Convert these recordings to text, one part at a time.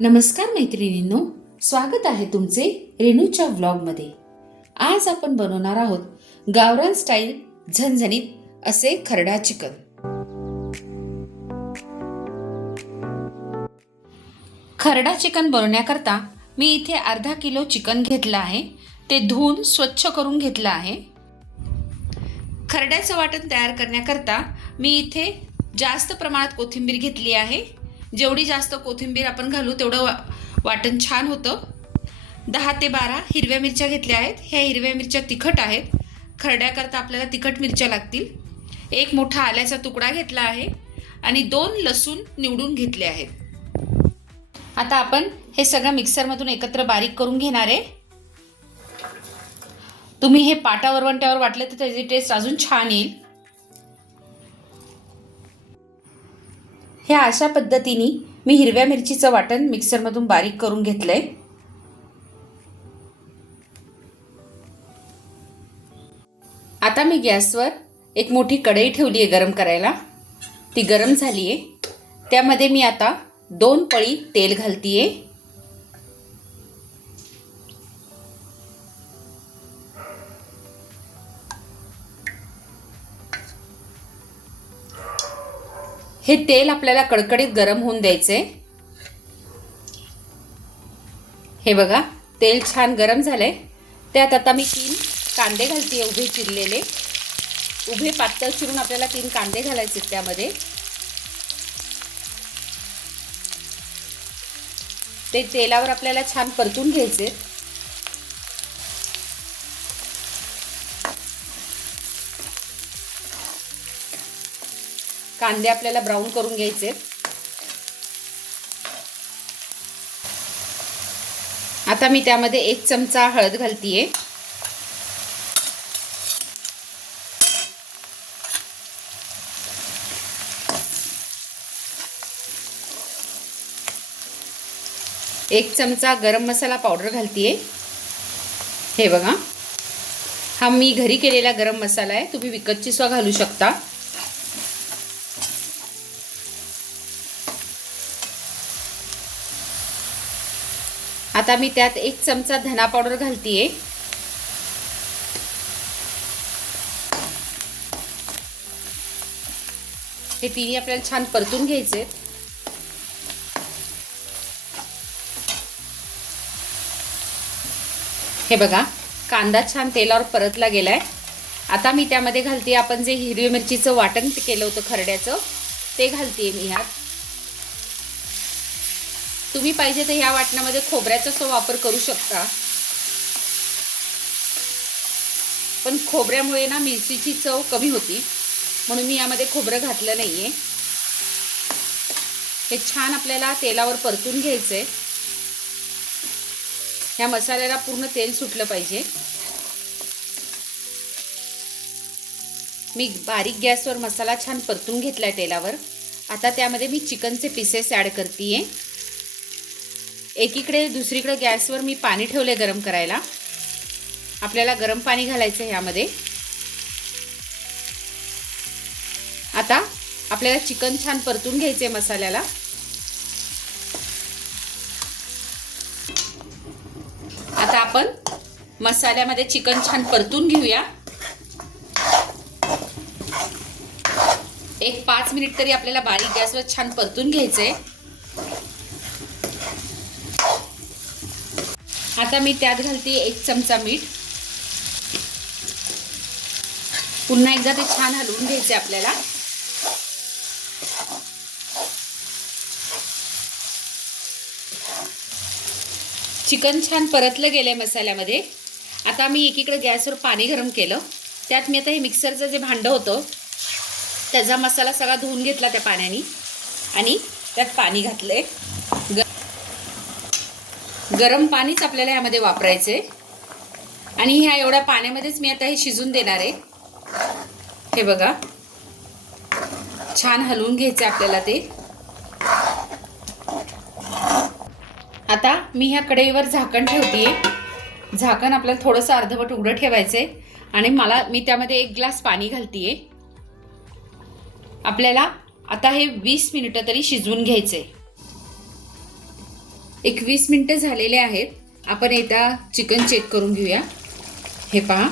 नमस्कार मैत्रिणींनो, स्वागत आहे तुमचे रेणूच्या व्लॉगमध्ये। आज आपण बनवणार आहोत गावरान स्टाईल झणझणीत असे खरडा चिकन। खरडा चिकन बनवण्याकरता मी इथे अर्धा किलो चिकन घेतलं आहे। ते धुवून स्वच्छ करून घेतलं आहे। खरड्याचं वाटण तयार करण्याकरता मी इथे जास्त प्रमाणात कोथिंबीर घेतली आहे। जेवढी जास्त कोथिंबीर आपण घालू तेवढं वाटण छान होतं। 10 ते 12 हिरव्या मिरच्या घेतल्या आहेत। ह्या हिरव्या मिरच्या तिखट आहेत। खरड्याकरता आपल्याला तिखट मिरच्या लागतील। एक मोठा आल्याचा तुकडा घेतला आहे आणि 2 लसूण निवडून घेतले आहेत। आता आपण हे सगळं मिक्सरमधून एकत्र बारीक करून घेणार आहे। तुम्ही हे पाटा वरवंट्यावर वाटले तर त्याची टेस्ट अजून छान येईल। ह्या अशा पद्धतीने मी हिरव्या मिरचीचं वाटण मिक्सरमधून बारीक करून घेतलंय। आता मी गॅसवर एक मोठी कढई ठेवली आहे गरम करायला। ती गरम झाली आहे। त्यामध्ये मी आता 2 पळी तेल घालतीये। हे तेल आपल्याला कडकडीत गरम होऊन द्यायचे। हे बघा, तेल छान गरम झालंय। त्यात आता मी 3 कांदे घालते, उभे चिरलेले। उभे पातळ चिरून आपल्याला 3 कांदे घालायचे त्यामध्ये। ते तेलावर आपल्याला छान परतून घ्यायचे। कांदे आपल्याला ब्राऊन करून घ्यायचे। आता मी त्यामध्ये 1 चमचा हळद घालतीये। एक चमचा गरम मसाला पावडर घालतीये। हे बघा, हा मी घरी केलेला गरम मसाला आहे। तुम्ही विकतची सुद्धा घालू शकता। आता मी त्यात 1 चमचा धना पावडर घालतीये। हे तिन्ही आपल्याला छान परतून घ्यायचे। हे बघा, कांदा छान तेलावर परतला गेलाय। आता मी त्यामध्ये घालते आपण जे हिरवी मिरचीचं वाटण केलं होतं खरड्याचं, ते घालते मी ह्यात। तुम्ही पाहिजे तर ह्या वाटणामध्ये खोबऱ्याचा वापर करू शकता, पण खोबऱ्यामुळे ना मिरचीची चव कमी होती, म्हणून मी यामध्ये खोबरं घातलं नाहीये। हे छान आपल्याला तेलावर परतून घ्यायचंय। ह्या मसाल्याला पूर्ण तेल सुटलं पाहिजे। मी बारीक गॅसवर मसाला छान परतून घेतलाय तेलावर। आता त्यामध्ये मी चिकनचे पीसेस ॲड करतीये। एकीकडे दुसरीकडे गॅसवर मी पाणी ठेवले गरम करायला। आपल्याला गरम पाणी घालायचं आहे यामध्ये। आता आपल्याला चिकन छान परतून घ्यायचे मसाल्याला। आता आपण मसाल्यामध्ये चिकन छान परतून घेऊया। एक 5 मिनिट तरी आपल्याला बारीक गॅसवर छान परतून घ्यायचंय। आता मी त्यात घालते 1 चमचा मीठ। पुन्हा एकदा ते छान हलवून घ्यायचे आपल्याला। चिकन छान परतलं गेलंय मसाल्यामध्ये। आता मी एकीकडे गॅसवर पाणी गरम केलं। त्यात मी आता हे मिक्सरचं जे भांडं होतं त्याचा मसाला सगळा धुवून घेतला त्या पाण्याने आणि त्यात पाणी घातलंय। गरम पाणीच आपल्याला यामध्ये वापरायचे आणि ह्या एवढ्या पाण्यामध्येच मी आता हे शिजून देणार आहे। हे बघा, छान हलवून घ्यायचे आपल्याला ते। आता मी ह्या कढईवर झाकण ठेवतेय। झाकण आपल्याला थोडंसं अर्धवट उघडं ठेवायचंय आणि मी त्यामध्ये 1 ग्लास पाणी घालतेय। आपल्याला आता हे 20 मिनिटं तरी शिजवून घ्यायचे। एक 20 मिनिटं झालेले आहेत. आपण एकदा चिकन चेक करून घेऊया. हे पहा,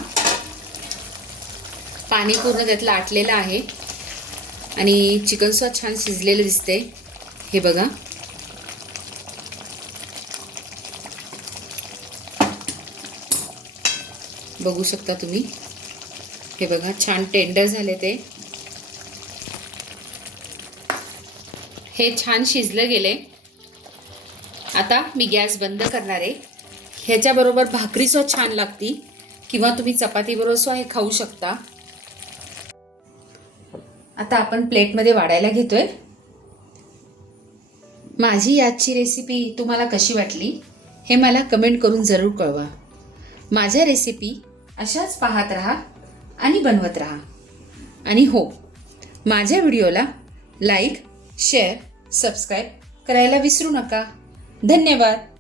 पाणी पूर्ण त्यातलं आटलेलं आहे आणि चिकन सुद्धा छान शिजलेलं दिसते. हे बघा, बघू शकता तुम्ही. हे बघा, छान टेंडर झाले ते. हे छान शिजलं गेले. आता मी गॅस बंद करणार आहे. ह्याच्याबरोबर भाकरी सुद्धा छान लागती किंवा तुम्ही चपातीबरोबर सुद्धा हे खाऊ शकता. आता आपण प्लेटमध्ये वाढायला घेतोय. माझी आजची रेसिपी तुम्हाला कशी वाटली हे मला कमेंट करून जरूर कळवा. माझ्या रेसिपी अशाच पाहत राहा आणि बनवत राहा. आणि हो, माझ्या व्हिडिओला लाईक, शेअर, सबस्क्राईब करायला विसरू नका. धन्यवाद.